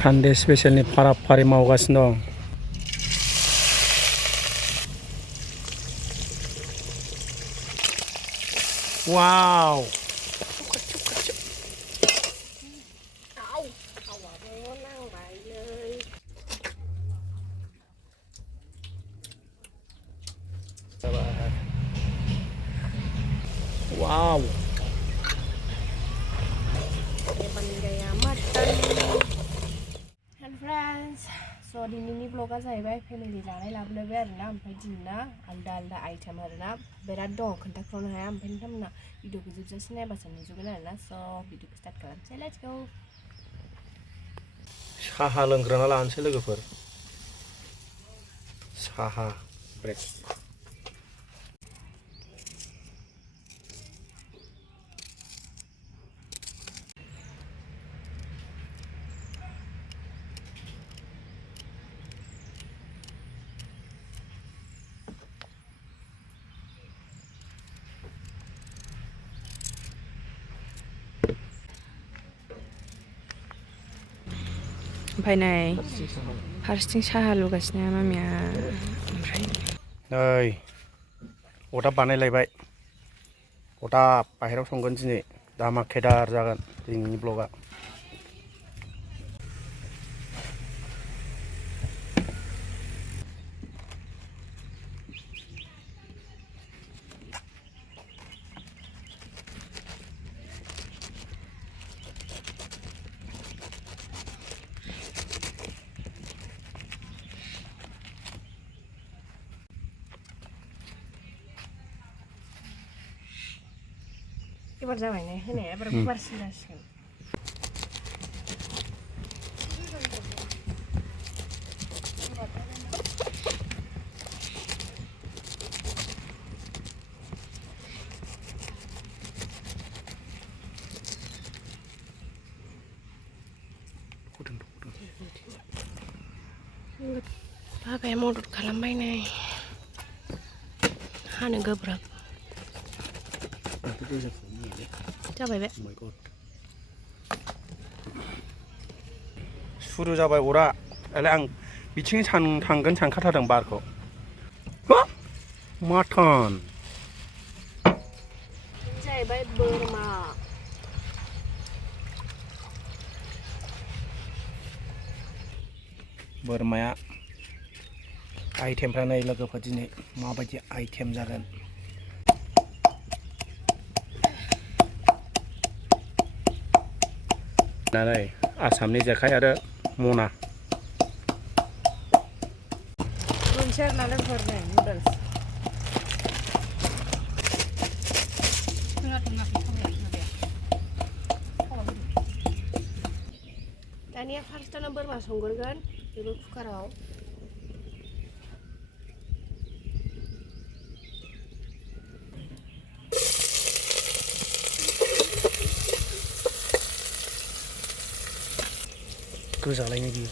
Sunday स्पेशलनि फारि मावगासिनो दं। वाव वाव Mutton. And friends, so दिनैनि ब्लगा जाहैबाय फेमिलि जानाय लाबोलायबाय आरोना ओमफ्राय दिनैना आलदा आइटेम आरोना बिराद दं खोन्थाख'नो हाया ओमफ्राय नोंथांमोना भिडिअखौ जोबजासे नायबासो नुजोबगोन आरोना स' भिडिअखौ स्टार्ट खालामसै लेट्स गो। साहा लोंग्रोना लानोसै लोगोफोर साहा ब्रेक ओमफ्राय नै फारसेथिं साहा लुगासिनो मामिया ओमफ्राय नै अदाब बानायलायबाय अदाब बाहेरायाव संगोन दिनै दामाकेदार जागोन दिनैनि ब्लगा। एबार जाबाय ने होनाया एबार गुवारसिन जासिगोन। बाबाया मदद खालामबाय नै हानो गोब्राब जाबाय बे सुरु जाबाय अरा दालाय आं बिथिं थांगोन सानखाथारदों बारखौ माटन जाहैबाय बोरमा बोरमाया आइटेमफ्रा नै लोगोफोर दिनै माबायदि आइटेम जागोन नै आसामनि जेखाइ आरो मना मोनसे नालें हरनाय नुडल्स दानिया फार्स्टआवनो बोरमा संग्रोगोन बेबो कुकाराव गोजालायनो बियो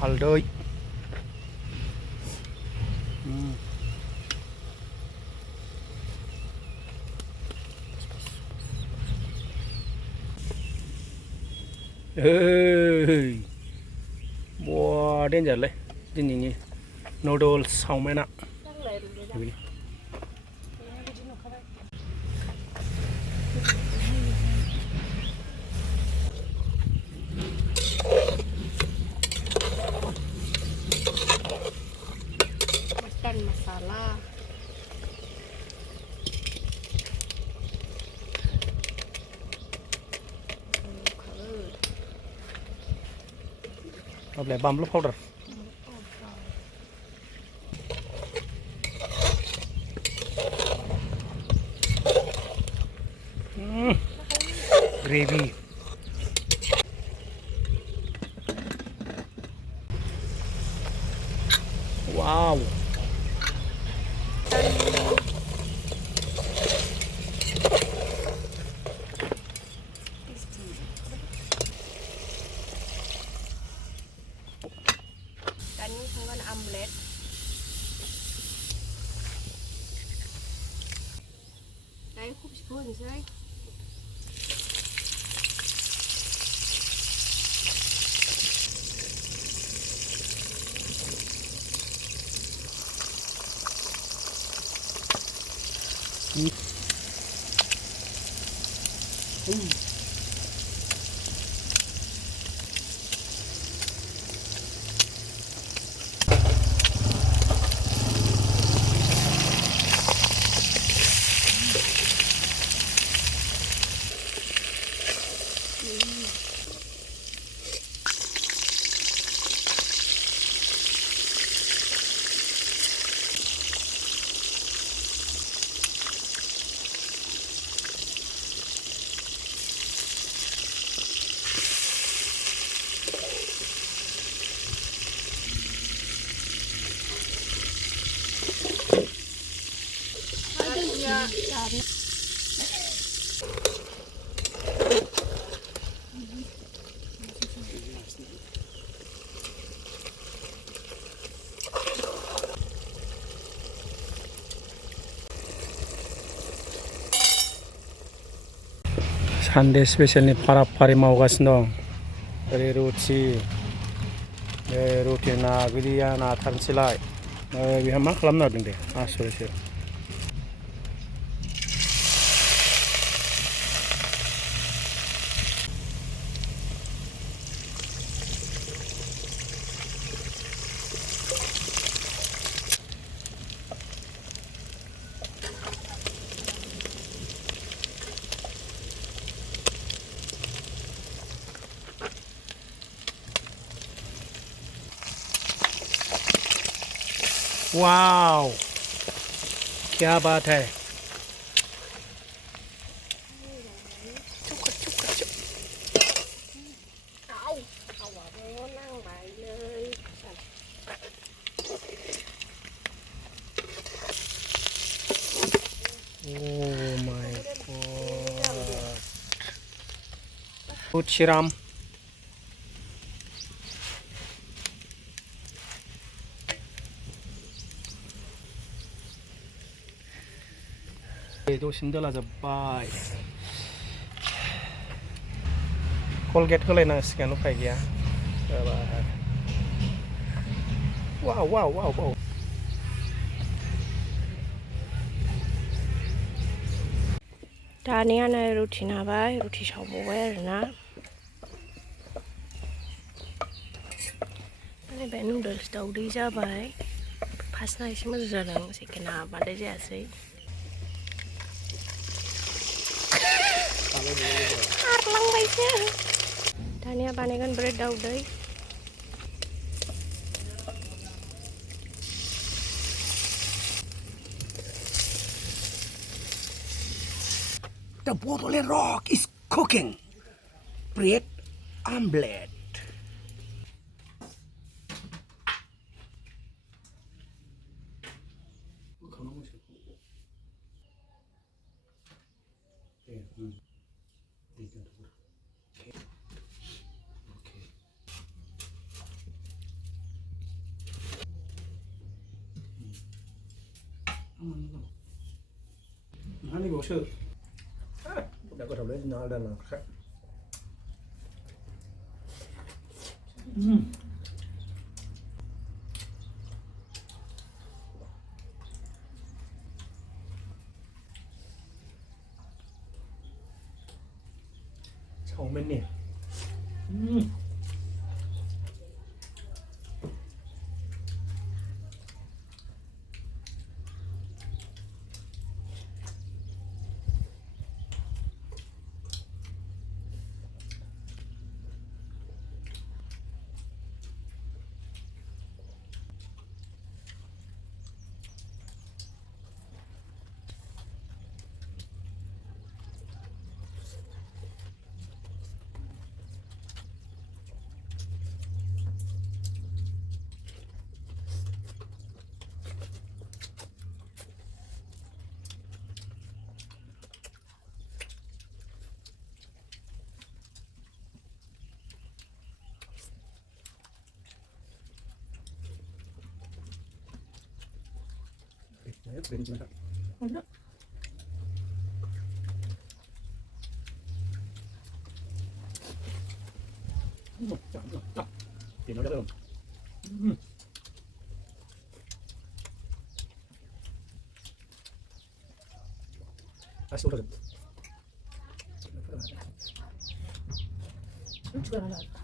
हालदै बवा डेन्जारलै दिनैनि नुडल्स चावमिना mutton masala ओमफ्राय बानलु पाउडार ग्रेवी वाव say. 산대 스페셜니 파라파리 마오가시노 오리 루티 루티 나 그디야 나 탄실라이 비하 마 खालामनो नागिरदों दे आसुरिसो वाओ क्या बात है Oh my god Uchiram 도 신들어 잡바이 콜게트 होलायनांसिगोन उफाय गैया वाव वाव वाव वाव दानियानो रुटि नाबाय रुटि सावबावबाय आरोना बे नुडल्स दावदै जाबाय फार्स्टना एसे मोजां जादों सेकेन्डना बांद्राय जायासै खारलांबायसो दानिया बानायगोन ब्रेड दावदै The Bodo rock is cooking bread omelette Hani boşu. Đã có thầu đấy nó đang là khác. Chậu bên nè. Đấy, bên trên đó. 자, điểm nó được. 아, 쏘다 죽어라 나왔다.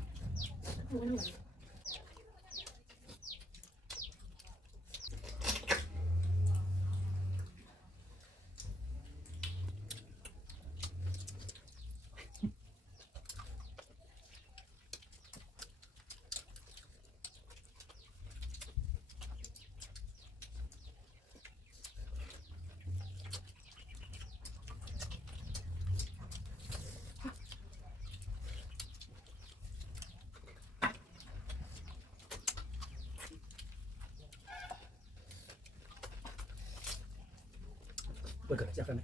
왜 그래? 약간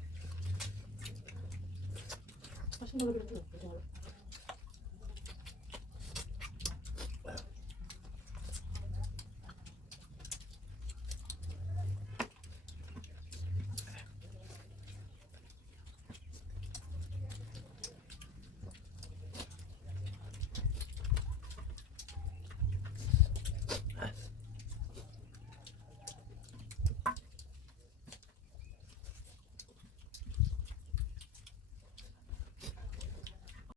맛있는 거 그래도